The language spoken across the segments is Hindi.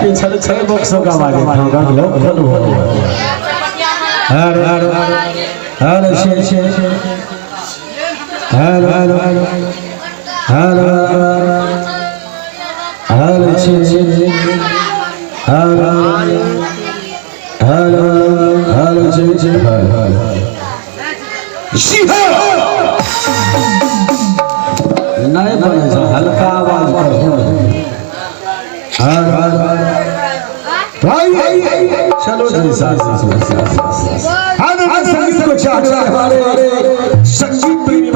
पीछे छह बॉक्सों का मारे नहीं बने हल्का आवाज चलो संगीत को चाहते हमारे संगीत प्रेमी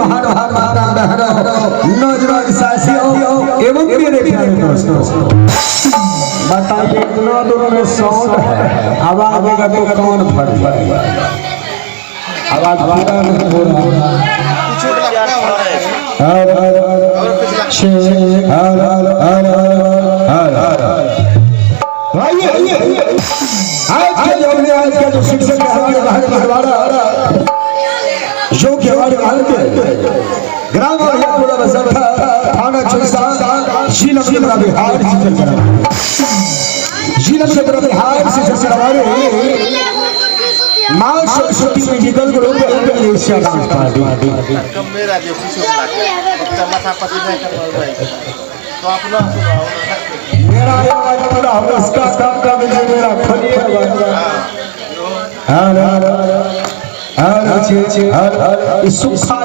नौजवान साथियों एवं मेरे प्यारे दोस्तों, बताइए इतना दोनों में साउंड है, आवाज का तो कौन फर्क पड़ेगा? आवाज पूरा नहीं हो रहा आज का जो शिक्षक जो कि हमारे भारत के ग्राम और थाना चौसा जिला बिहार से हमारे मां सरस्वती मेडिकल ग्रुप मेरा सुखा